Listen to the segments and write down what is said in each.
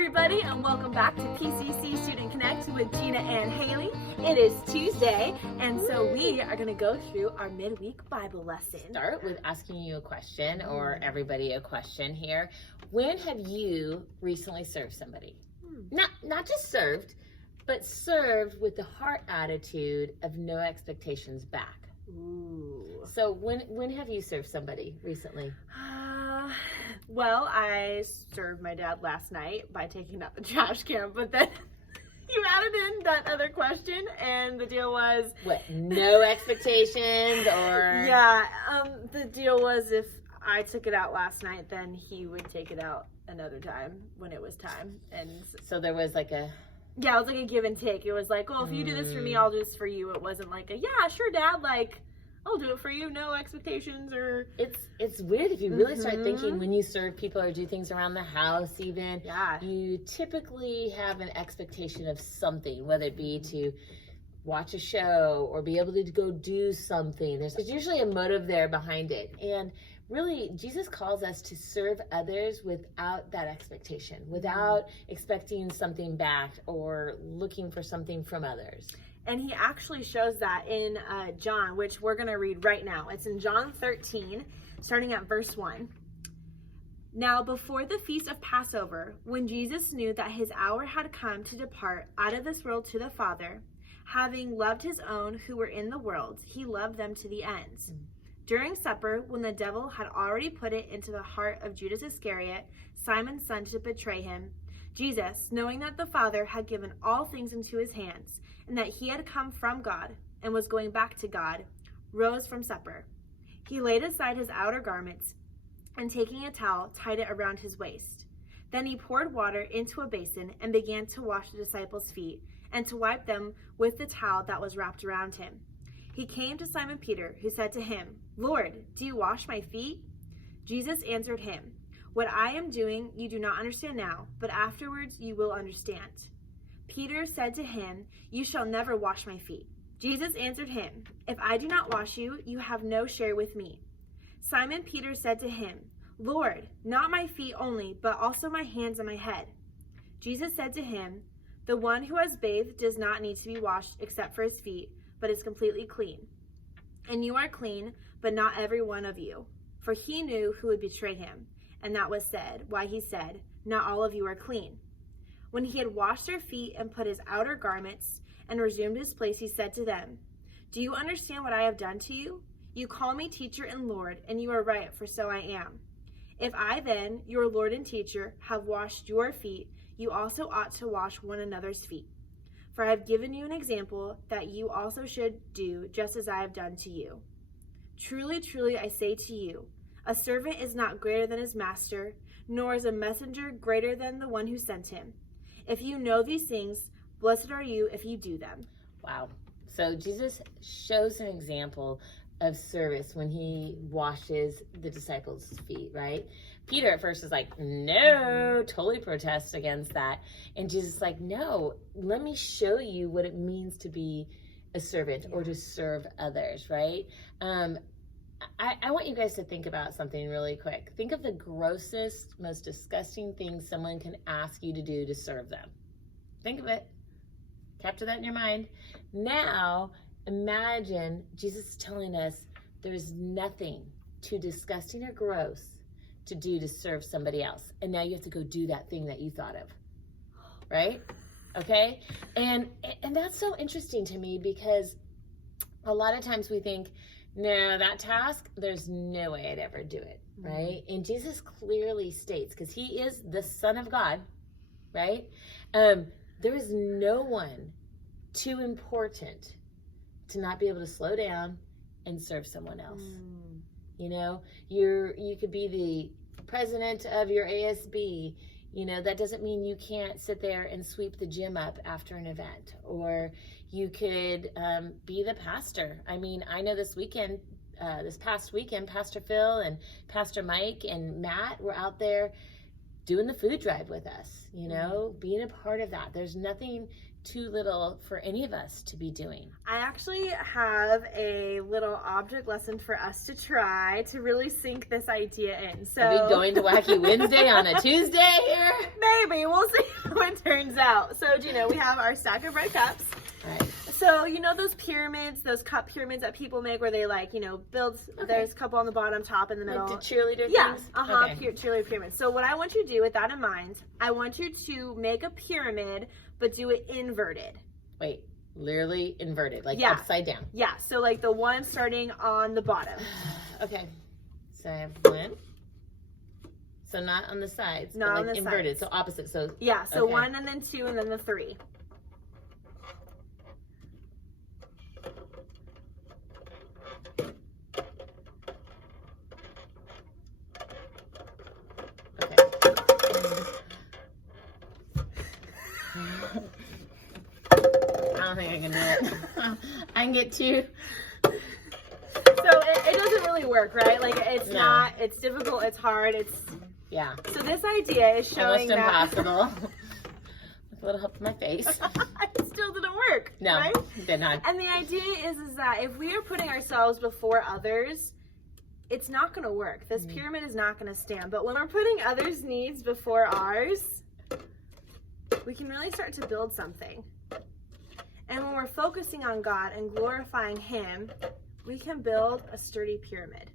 everybody, and welcome back to PCC Student Connect with Gina and Hailey. It is Tuesday, and so we are going to go through our midweek Bible lesson. Start with asking you a question, or everybody a question here. When have you recently served somebody? Not just served, but served with the heart attitude of no expectations back. Ooh. So when have you served somebody recently? Well, I served my dad last night by taking out the trash can, but then you added in that other question, and the deal was... What, no expectations, or... Yeah, the deal was if I took it out last night, then he would take it out another time when it was time. And so there was like a... Yeah, it was like a give and take. It was like, well, if you do this for me, I'll do this for you. It wasn't like a, yeah, sure, Dad, like... I'll do it for you, no expectations or... It's weird if you really start thinking when you serve people or do things around the house even. Yeah. You typically have an expectation of something, whether it be to watch a show or be able to go do something. There's usually a motive there behind it. And really, Jesus calls us to serve others without that expectation, without expecting something back or looking for something from others. And he actually shows that in John, which we're going to read right now. It's in John 13, starting at verse 1. Now, before the feast of Passover, when Jesus knew that his hour had come to depart out of this world to the Father, having loved his own who were in the world, he loved them to the end. During supper, when the devil had already put it into the heart of Judas Iscariot, Simon's son, to betray him, Jesus, knowing that the Father had given all things into his hands, and that he had come from God and was going back to God, rose from supper. He laid aside his outer garments, and taking a towel, tied it around his waist. Then he poured water into a basin and began to wash the disciples' feet and to wipe them with the towel that was wrapped around him. He came to Simon Peter, who said to him, "Lord, do you wash my feet?" Jesus answered him, "What I am doing you do not understand now, but afterwards you will understand." Peter said to him, "You shall never wash my feet." Jesus answered him, "If I do not wash you, you have no share with me." Simon Peter said to him, "Lord, not my feet only, but also my hands and my head." Jesus said to him, "The one who has bathed does not need to be washed except for his feet, but is completely clean. And you are clean, but not every one of you." For he knew who would betray him, and that was why he said, "Not all of you are clean." When he had washed their feet and put his outer garments and resumed his place, he said to them, "Do you understand what I have done to you? You call me teacher and Lord, and you are right, for so I am. If I then, your Lord and teacher, have washed your feet, you also ought to wash one another's feet. For I have given you an example that you also should do just as I have done to you. Truly, truly, I say to you, a servant is not greater than his master, nor is a messenger greater than the one who sent him. If you know these things, blessed are you if you do them." Wow. So Jesus shows an example of service when he washes the disciples' feet, right? Peter at first is like, no, totally protests against that. And Jesus is like, no, let me show you what it means to be a servant or to serve others, right? I want you guys to think about something really quick. Think of the grossest, most disgusting thing someone can ask you to do to serve them. Think of it. Capture that in your mind. Now, imagine Jesus telling us there's nothing too disgusting or gross to do to serve somebody else. And now you have to go do that thing that you thought of, right? Okay? And that's so interesting to me because a lot of times we think, no, that task, there's no way I'd ever do it, right? And Jesus clearly states, because he is the Son of God, right? There is no one too important to not be able to slow down and serve someone else. You know, you could be the president of your ASB. You know, that doesn't mean you can't sit there and sweep the gym up after an event, or you could be the pastor. I mean, I know this past weekend, Pastor Phil and Pastor Mike and Matt were out there doing the food drive with us, you know, being a part of that. There's nothing too little for any of us to be doing. I actually have a little object lesson for us to try to really sink this idea in. So Are we going to Wacky Wednesday on a Tuesday here? Maybe. We'll see how it turns out. So, Gina, we have our stack of bread cups. Right. So, you know those pyramids, those cup pyramids that people make where they like, you know, build, there's a couple on the bottom, top, in the middle. Like the cheerleader Yeah, things? cheerleader pyramids. So what I want you to do with that in mind, I want you to make a pyramid, but do it inverted. Wait, literally inverted, like Yeah. upside down. Yeah, so like the one starting on the bottom. Okay, so I have one. So not on the sides, Not but on like the inverted, sides. so opposite. So Yeah, so okay. 1 and then 2 and then the 3. I don't think I can do it. I can get 2. So it doesn't really work, right? Like it's No. not, it's difficult, it's hard, Yeah, so this idea is showing almost that impossible. With a little help from my face. it still didn't work. No, right? did not. And the idea is that if we are putting ourselves before others, it's not going to work. This pyramid is not going to stand. But when we're putting others' needs before ours, we can really start to build something. And when we're focusing on God and glorifying Him, we can build a sturdy pyramid.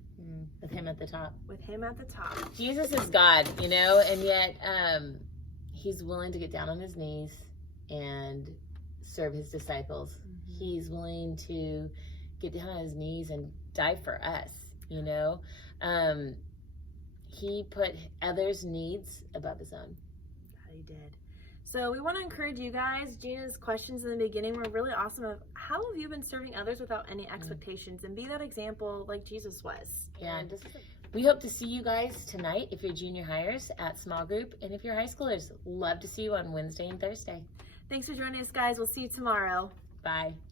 With Him at the top. With Him at the top. Jesus is God, you know, and yet He's willing to get down on His knees and serve His disciples. He's willing to get down on His knees and die for us, you know. He put others' needs above His own. That He did. So we want to encourage you guys. Gina's questions in the beginning were really awesome of how have you been serving others without any expectations, and be that example like Jesus was. Yeah, we hope to see you guys tonight if you're junior hires at small group, and if you're high schoolers, love to see you on Wednesday and Thursday. Thanks for joining us, guys. We'll see you tomorrow. Bye.